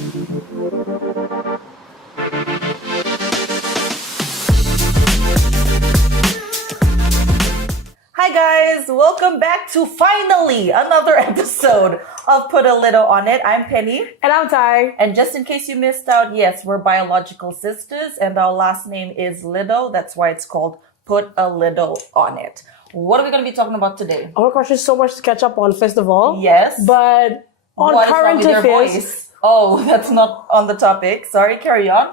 Hi guys, welcome back to finally another episode of Put a Lido on It. I'm Penny. And I'm Ty. And just in case you missed out, yes, we're biological sisters and our last name is Lido. That's why it's called Put a Lido on It. What are we going to be talking about today? Oh my gosh, there's so much to catch up on, first of all. Yes. But on What is wrong current with your affairs. voice? Oh, that's not on the topic. Sorry, carry on.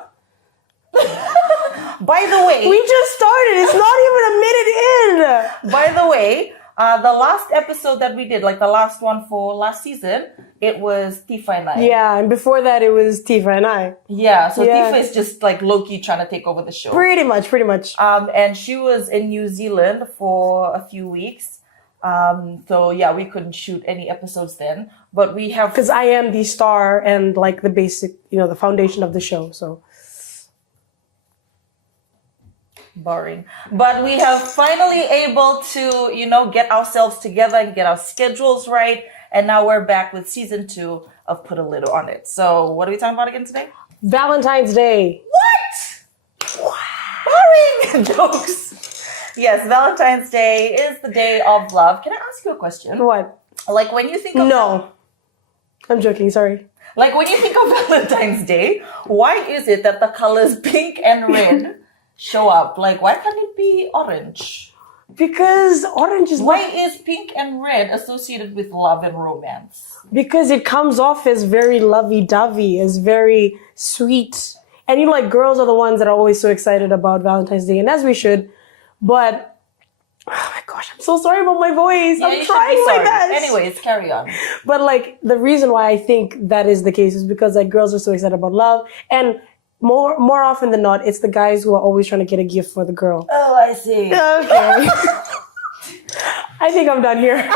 By the way, We just started. It's not even a minute in. By the way, the last episode that we did, like the last one for last season, it was Tifa and I. Yeah, and before that it was Tifa and I. Yeah, so Yeah. Tifa is just like low-key trying to take over the show. Pretty much. And she was in New Zealand for a few weeks. So yeah, we couldn't shoot any episodes then, but we have... Because I am the star and like the basic, the foundation of the show. So boring. But we have finally able to, get ourselves together and get our schedules right. And now we're back with season 2 of Put a Lido on It. So what are we talking about again today? Valentine's Day. What? Boring jokes. Yes, Valentine's Day is the day of love. Can I ask you a question? What? Like when you think of No. I'm joking, sorry. Like when you think of Valentine's Day, why is it that the colors pink and red show up? Like why can't it be orange? Because orange is Why is pink and red associated with love and romance? Because it comes off as very lovey-dovey, as very sweet. And like girls are the ones that are always so excited about Valentine's Day, and as we should. But, oh my gosh, I'm so sorry about my voice. Yeah, you I'm should trying be my sorry. best. Anyways, carry on. But like the reason why I think that is the case is because like girls are so excited about love, and more often than not, it's the guys who are always trying to get a gift for the girl. Oh, I see. Okay. I think I'm done here.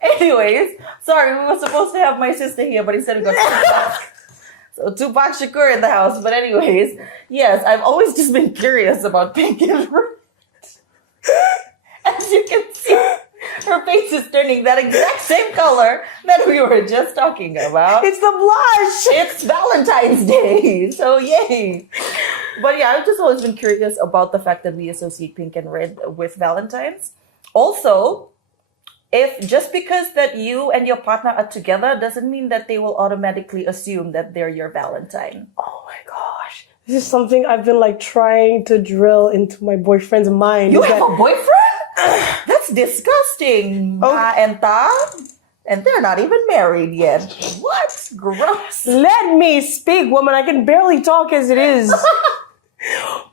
Anyways, sorry, we were supposed to have my sister here, but instead we got Tupac. So Tupac Shakur in the house. But anyways, yes, I've always just been curious about pink and red. As you can see, her face is turning that exact same color that we were just talking about. It's the blush. It's Valentine's Day, so yay. But yeah, I've just always been curious about the fact that we associate pink and red with Valentine's. Also, if just because that you and your partner are together doesn't mean that they will automatically assume that they're your Valentine. Oh my gosh. This is something I've been like trying to drill into my boyfriend's mind. You is have that- a boyfriend? That's disgusting. Ma and Ta. And they're not even married yet. What? Gross. Let me speak, woman. I can barely talk as it is.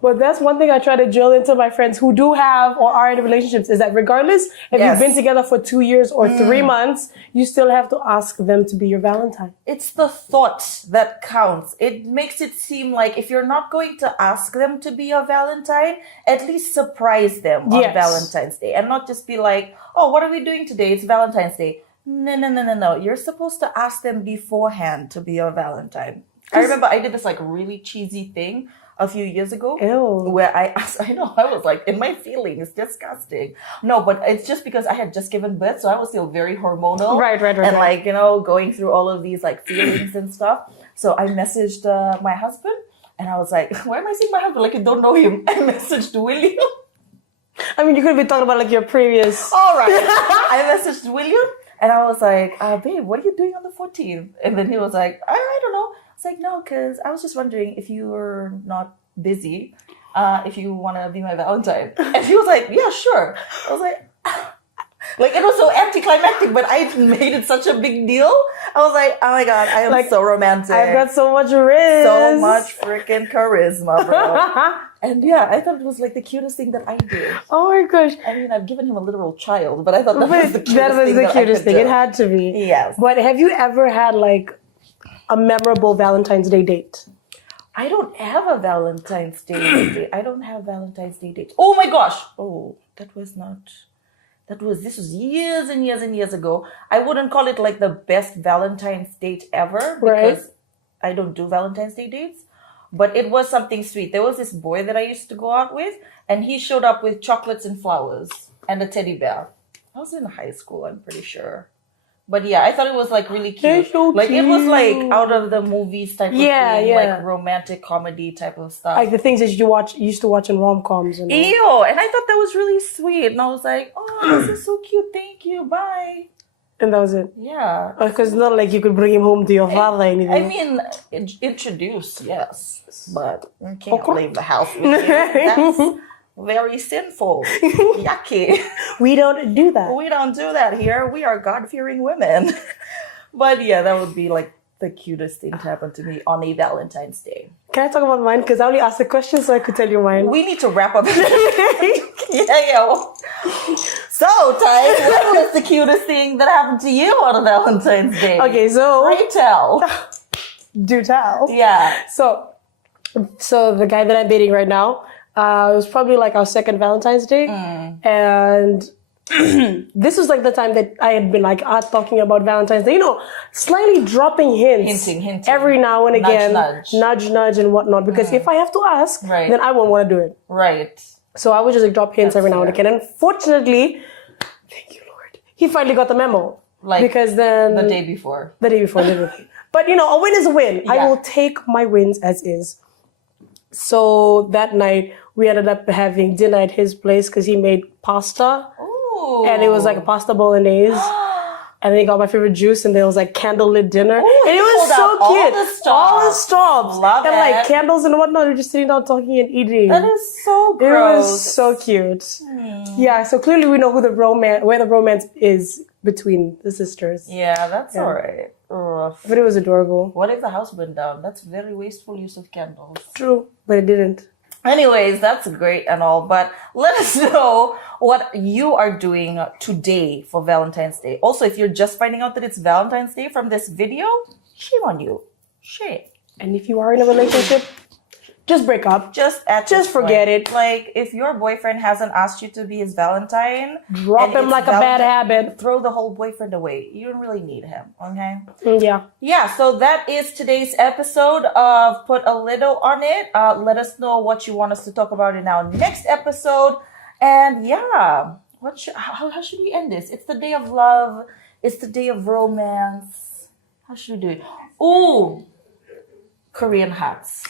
But that's one thing I try to drill into my friends who do have or are in relationships is that regardless if Yes. you've been together for 2 years or 3 months, you still have to ask them to be your Valentine. It's the thought that counts. It makes it seem like if you're not going to ask them to be your Valentine, at least surprise them on Yes. Valentine's Day. And not just be like, oh, what are we doing today? It's Valentine's Day. No. You're supposed to ask them beforehand to be your Valentine. I remember I did this like really cheesy thing a few years ago. Ew. Where I asked, I was like, in my feelings, disgusting. No, but it's just because I had just given birth, so I was still very hormonal. Right. And like, going through all of these like feelings and stuff. So I messaged my husband and I was like, why am I saying my husband? Like, I don't know him. I messaged William. I mean, you could be talking about like your previous. All right. I messaged William and I was like, babe, what are you doing on the 14th? And then he was like, I don't know. It's like, no, because I was just wondering if you were not busy, if you want to be my Valentine. And he was like, yeah, sure. I was like, like it was so anticlimactic, but I made it such a big deal. I was like, oh my God, I am Like, so romantic. I've got so much riz. so much freaking charisma, bro. And yeah, I thought it was like the cutest thing that I did. Oh my gosh. I mean, I've given him a literal child, but I thought that But was the cutest that was thing. the that I cutest could thing. do. It had to be. Yes. But have you ever had like a memorable Valentine's Day date? I don't have a Valentine's Day date. I don't have Valentine's Day date. Oh my gosh. Oh, this was years and years and years ago. I wouldn't call it like the best Valentine's date ever because Right. I don't do Valentine's Day dates. But it was something sweet. There was this boy that I used to go out with, and he showed up with chocolates and flowers and a teddy bear. I was in high school, I'm pretty sure. But yeah, I thought it was like really They're cute. so Like it was like cute. out of the movies type of Yeah, thing, yeah. like romantic comedy type of stuff. Like the things that you used to watch in rom-coms and all. Ew, and I thought that was really sweet, and I was like, "Oh, this is so cute. Thank you. Bye." And that was it. Yeah. Because it's not like you could bring him home to your father or anything. I mean, introduce, yes, but you can't leave the house with you. That's very sinful. Yucky. We don't do that. We don't do that here. We are God-fearing women. But yeah, that would be like the cutest thing to happen to me on a Valentine's Day. Can I talk about mine? Because I only asked the question so I could tell you mine. We need to wrap up. Yeah. So, Ty, what was the cutest thing that happened to you on a Valentine's Day? Okay, so Pray tell. do tell. Yeah. So the guy that I'm dating right now, it was probably like our second Valentine's Day, and this was like the time that I had been like talking about Valentine's Day, slightly dropping hints, Hinting. every now and again, Nudge. nudge and whatnot. Because if I have to ask, Right. then I won't want to do it. Right. So I would just like drop hints That's every now and fair. again. And fortunately, thank you, Lord, he finally got the memo. Like because then the day before. literally. But a win is a win. I Yeah. will take my wins as is. So that night we ended up having dinner at his place because he made pasta, Ooh. and it was like a pasta bolognese. And then he got my favorite juice, and there was like candlelit dinner. Ooh, and he it was pulled so out all cute. the stops. All the stops. Love and it. like candles and whatnot. We're just sitting down talking and eating. That is so It gross. was so cute. Yeah, so clearly we know where the romance is between the sisters. Yeah, that's all right. Ugh. But it was adorable. What if the house burned down? That's very wasteful use of candles. True, but it didn't. Anyways, that's great and all, but let us know what you are doing today for Valentine's Day. Also, if you're just finding out that it's Valentine's Day from this video, shame on you. Shame. And if you are in a relationship, just break up. Just forget it. Like, if your boyfriend hasn't asked you to be his Valentine, Drop and him it's like a bad habit. throw the whole boyfriend away. You don't really need him, okay? Yeah. Yeah, so that is today's episode of Put a Lido on It. Let us know what you want us to talk about in our next episode. And yeah, how should we end this? It's the day of love. It's the day of romance. How should we do it? Ooh, Korean hats.